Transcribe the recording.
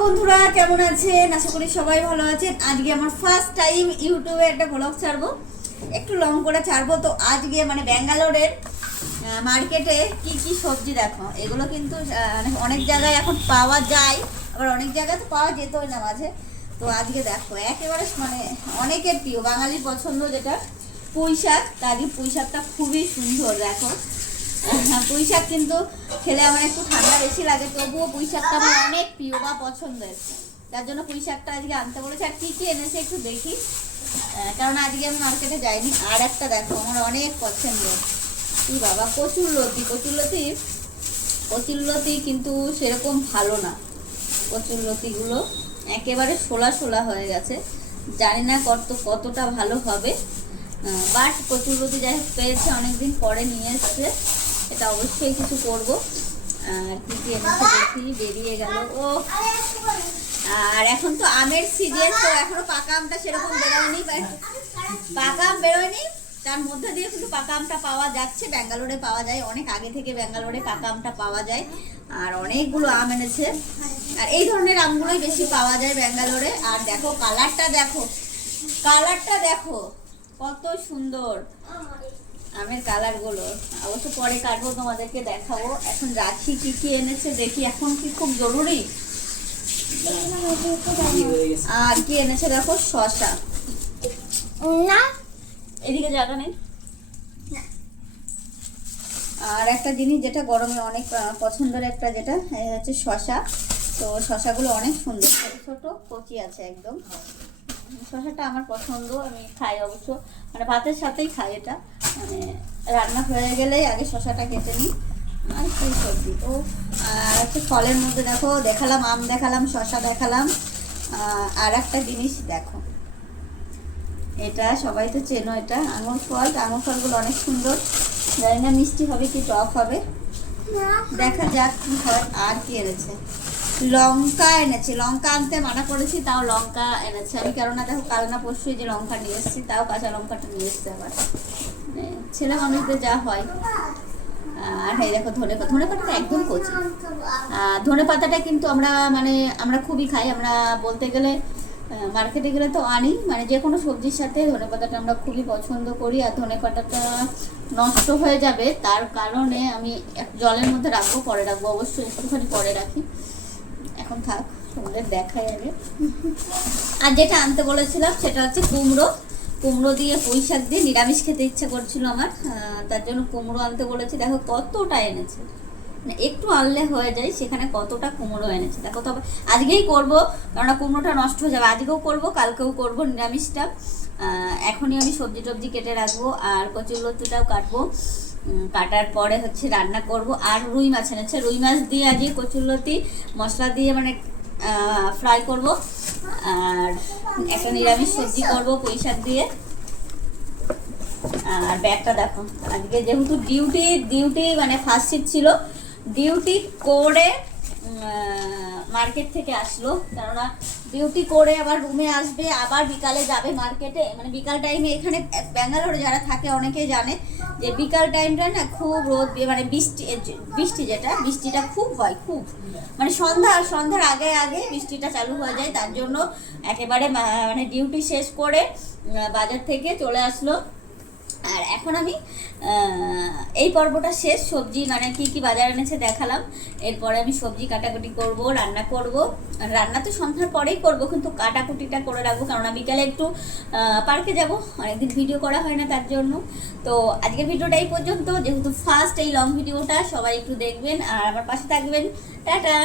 বন্ধুরা, কেমন আছেন? আশা করি সবাই ভালো আছেন। আজকে আমার ফার্স্ট টাইম ইউটিউবে একটা ব্লগ ছাড়বো, একটু লং করে ছাড়বো। তো আজকে মানে ব্যাঙ্গালোরের মার্কেটে কি কি সবজি দেখো, এগুলো কিন্তু অনেক জায়গায় এখন পাওয়া যায়, আবার অনেক জায়গায় তো পাওয়া যেতই না মাঝে। তো আজকে দেখো একেবারে মানে অনেকের প্রিয় বাঙালির পছন্দ যেটা পুঁই শাক। আজকে পুঁই শাকটা খুবই সুন্দর দেখো। পুঁই শাক কিন্তু খেলে আমার একটু ঠান্ডা বেশি লাগে, তবুও পুঁই শাকটা আমার অনেক প্রিয় বা পছন্দের, তার জন্য পুঁই শাকটা আজকে আনতে বলেছে। আর কী কী এনেছে একটু দেখি, কারণ আজকে আমি মার্কেটে যাইনি। আর একটা দেখো আমার অনেক পছন্দ, কি বাবা, কচুরলতি। কচুরলতি কিন্তু সেরকম ভালো না, কচুরলতিগুলো একেবারে শোলা শোলা হয়ে গেছে। জানি না কতটা ভালো হবে, বাট কচুরলতি যাই হোক পেয়েছে, অনেকদিন পরে নিয়ে এসছে, এটা অবশ্যই কিছু করব। আর কি কি এনেছে দেখি, বেরিয়ে গেল ও। আর এখন তো আমের সিজন, তো এখনো পাকা আমটা সেরকম বেরোয়নি, পাকা আম বেরোয়নি, তার মধ্যে দিয়ে কিন্তু পাকা আমটা পাওয়া যাচ্ছে। ব্যাঙ্গালোরে পাওয়া যায়, অনেক আগে থেকে ব্যাঙ্গালোরে পাকা আমটা পাওয়া যায়। আর অনেকগুলো আম এনেছে, আর এই ধরনের আমগুলোই বেশি পাওয়া যায় ব্যাঙ্গালোরে। আর দেখো কালারটা দেখো কত সুন্দর আমের কালারগুলো। অবশ্য পরে কাটবো, তোমাদেরকে দেখাবো। এখন রাখি কি কি এনেছে দেখি। এখন কি খুব জরুরি, আর কি এনেছে দেখো, শসা না, এদিকে জায়গা নেই। আর একটা জিনিস যেটা গরমে অনেক পছন্দের একটা, যেটা হচ্ছে শসা। তো শসাগুলো অনেক সুন্দর, ছোট ছোট কচি আছে একদম। শসাটা আমার পছন্দ, আমি খাই অবশ্য, মানে ভাতের সাথেই খাই এটা। মানে রান্না হয়ে গেলেই আগে শসাটা কেটে নিই, আর সেই সবজি। তো আর হচ্ছে ফলের মধ্যে দেখো, দেখালাম আম, দেখালাম শসা, দেখালাম। আর একটা জিনিস দেখো, এটা সবাই তো চেনো, এটা আঙুর ফল। আঙুর ফলগুলো অনেক সুন্দর, জানি না মিষ্টি হবে কি টক হবে, দেখা যাক কি হয়। আর কি এনেছে, লঙ্কা এনেছে। লঙ্কা আনতে মানা করেছি, তাও লঙ্কা এনেছে আমি, কেননা দেখো কাল না পরশু যে লঙ্কা নিয়ে এসেছি, তাও কাঁচা লঙ্কাটা নিয়ে এসছে আবার, ছেলে মানুষদের যা হয়। আর এই দেখো ধনে পাতাটা একদম কচি। ধনে পাতাটা কিন্তু আমরা খুবই খাই। আমরা বলতে গেলে মার্কেটে গেলে তো আনি, মানে যে কোনো সবজির সাথে ধনে পাতাটা আমরা খুবই পছন্দ করি। আর ধনে পাতাটা নষ্ট হয়ে যাবে, তার কারণে আমি জলের মধ্যে রাখবো, পরে রাখবো, অবশ্যই একটুখানি পরে রাখি। এখন থাক, তোমাদের দেখাই আগে। আর যেটা আনতে বলেছিলাম সেটা হচ্ছে কুমড়ো দিয়ে পুঁই শাক দিয়ে নিরামিষ খেতে ইচ্ছা করছিল আমার, তার জন্য কুমড়ো আনতে বলেছি। দেখো কতটা এনেছে, মানে একটু আনলে হয়ে যায়, সেখানে কতটা কুমড়ো এনেছে দেখো। তবে আজকেই করবো, কেননা কুমড়োটা নষ্ট হয়ে যাবে। আজকেও করবো, কালকেও করবো নিরামিষটা। এখনই আমি সবজি টবজি কেটে রাখবো, আর কচুরলতিটাও কাটবো। কাটার পরে হচ্ছে রান্না করব। আর রুই মাছ এনেছে, রুই মাছ দিয়ে আজকে কচুরলতি মশলা দিয়ে মানে ফ্রাই করব। আর একটা নিরামিষ সবজি করব পুঁই শাক দিয়ে। আর ব্যাগটা দেখো, আজকে যেহেতু ডিউটি মানে ফার্স্ট শিফট ছিল, ডিউটি করে মার্কেট থেকে আসলো, কেননা ডিউটি করে আবার রুমে আসবে, আবার বিকালে যাবে মার্কেটে। মানে বিকাল টাইমে এখানে ব্যাঙ্গালোরে যারা থাকে অনেকেই জানে যে বিকাল টাইমটা না খুব রোদ, মানে বৃষ্টিটা খুব হয়, খুব মানে সন্ধ্যার আগে বৃষ্টিটা চালু হয়ে যায়। তার জন্য একেবারে মানে ডিউটি শেষ করে বাজার থেকে চলে আসলো। আর এখন আমি এই পর্বটা শেষ, সবজি মানে কি কি বাজার এনেছে দেখালাম। এরপরে আমি সবজি কাটাকুটি করব, রান্না করব। রান্না তো সন্ধ্যার পরেই করব, কিন্তু কাটাকুটিটা করে রাখবো, কারণ বিকালে একটু পার্কে যাব, অনেকদিন ভিডিও করা হয় না, তার জন্য। তো আজকের ভিডিওটা এই পর্যন্ত, যেহেতু ফার্স্ট এই লং ভিডিওটা, সবাই একটু দেখবেন আর আমার পাশে থাকবেন। টাটা।